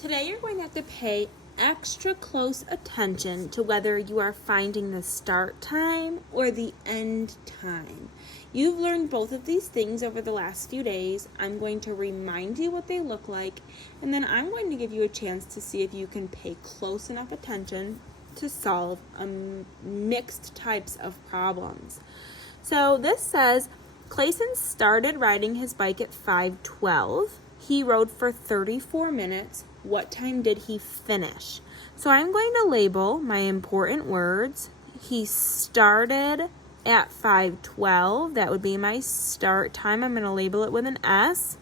Today you're going to have to pay extra close attention to whether you are finding the start time or the end time. You've learned both of these things over the last few days. I'm going to remind you what they look like, and then I'm going to give you a chance to see if you can pay close enough attention to solve mixed types of problems. So this says, Clayson started riding his bike at 5:12. He rode for 34 minutes. What time did he finish? So I'm going to label my important words. He started at 5:12. That would be my start time. I'm going to label it with an S.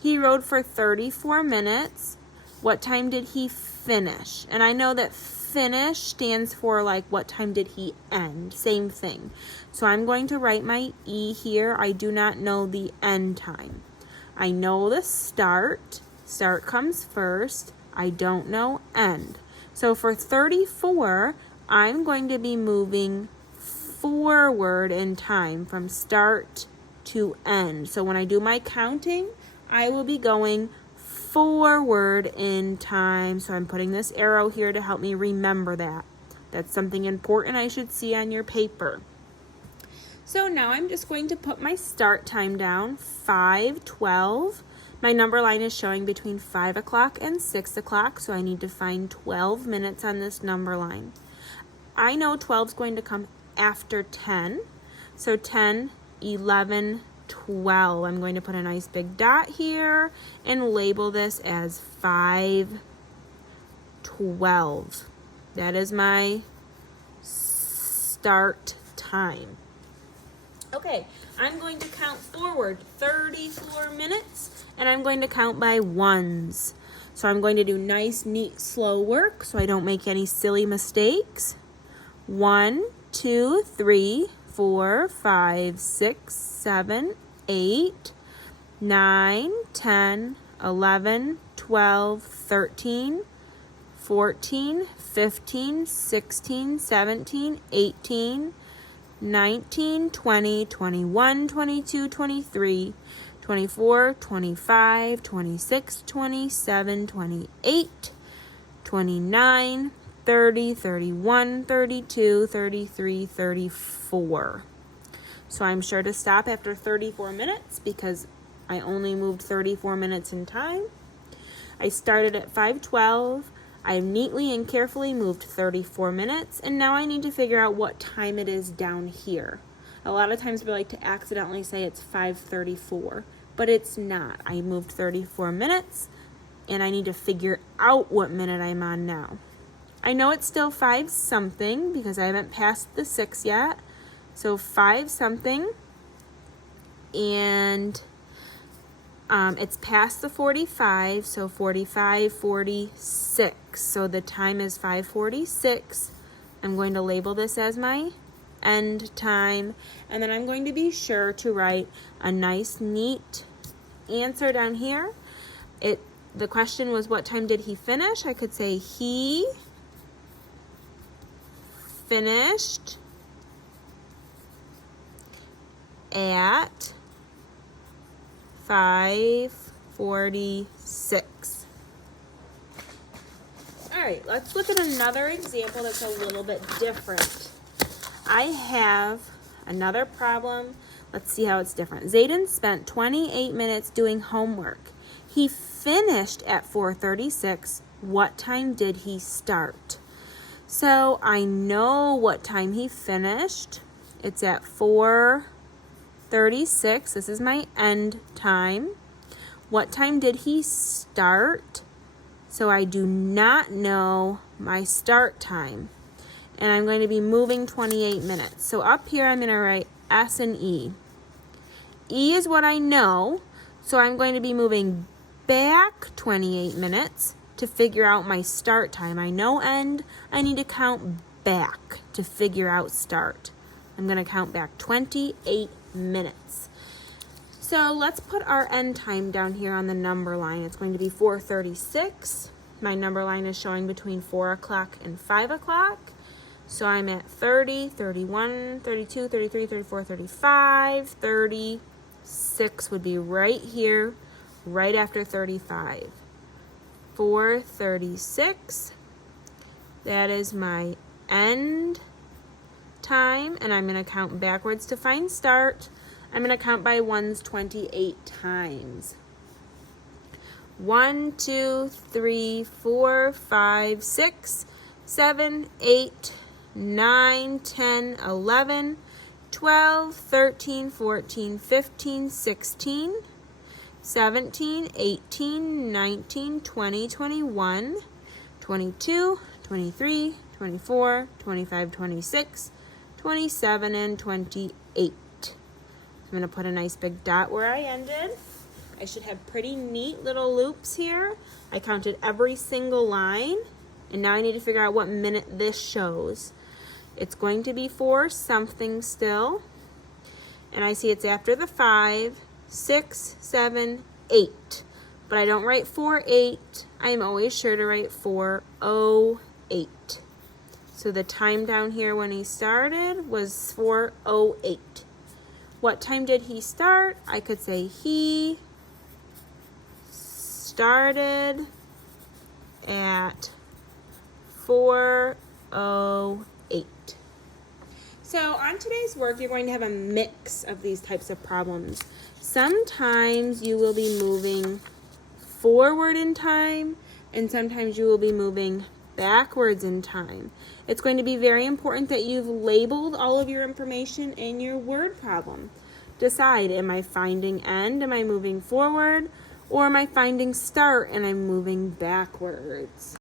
He rode for 34 minutes. What time did he finish? And I know that finish stands for like what time did he end? Same thing. So I'm going to write my E here. I do not know the end time. I know the start. Start comes first. I don't know end. So for 34, I'm going to be moving forward in time from start to end. So when I do my counting, I will be going forward in time. So I'm putting this arrow here to help me remember that. That's something important I should see on your paper. So now I'm just going to put my start time down, 5:12. My number line is showing between 5 o'clock and 6 o'clock, so I need to find 12 minutes on this number line. I know 12 is going to come after 10, so 10, 11, 12. I'm going to put a nice big dot here and label this as 5:12. That is my start time. Okay, I'm going to count forward 34 minutes, and I'm going to count by ones. So I'm going to do nice, neat, slow work so I don't make any silly mistakes. 1, 2, 3, 4, 5, 6, 7, 8, 9, 10, 11, 12, 13, 14, 15, 16, 17, 18, 19, 20, 21, 22, 23, 24, 25, 26, 27, 28, 29, 30, 31, 32, 33, 34. So I'm sure to stop after 34 minutes because I only moved 34 minutes in time. I started at 5:12. I neatly and carefully moved 34 minutes, and now I need to figure out what time it is down here. A lot of times we like to accidentally say it's 5:34, but it's not. I moved 34 minutes, and I need to figure out what minute I'm on now. I know it's still 5 something because I haven't passed the 6 yet, so 5 something, and it's past the 45, so 45, 46. So the time is 5:46. I'm going to label this as my end time, and then I'm going to be sure to write a nice, neat answer down here. The question was, what time did he finish? I could say he finished at 5:46. All right, let's look at another example that's a little bit different. I have another problem. Let's see how it's different. Zayden spent 28 minutes doing homework. He finished at 4:36. What time did he start? So I know what time he finished. It's at 4:36. This is my end time. What time did he start? So I do not know my start time. And I'm going to be moving 28 minutes. So up here I'm going to write S and E. E is what I know. So I'm going to be moving back 28 minutes to figure out my start time. I know end. I need to count back to figure out start. I'm going to count back 28 minutes. So let's put our end time down here on the number line. It's going to be 4:36. My number line is showing between 4 o'clock and 5 o'clock. So I'm at 30, 31, 32, 33, 34, 35, 36 would be right here, right after 35. 4:36. That is my end time, and I'm going to count backwards to find start. I'm going to count by ones 28 times. 1, 2, 3, 4, 5, 6, 7, 8, 9, 10, 11, 12, 13, 14, 15, 16, 17, 18, 19, 20, 21, 22, 23, 24, 25, 26, 27, and 28. I'm going to put a nice big dot where I ended. I should have pretty neat little loops here. I counted every single line, and now I need to figure out what minute this shows. It's going to be 4 something still, and I see it's after the 5, 6, 7, 8. But I don't write 4:08. I'm always sure to write 4:08. So the time down here when he started was 4:08. What time did he start? I could say he started at 4:08. So on today's work, you're going to have a mix of these types of problems. Sometimes you will be moving forward in time, and sometimes you will be moving backwards in time. It's going to be very important that you've labeled all of your information in your word problem. Decide, am I finding end, am I moving forward, or am I finding start and I'm moving backwards?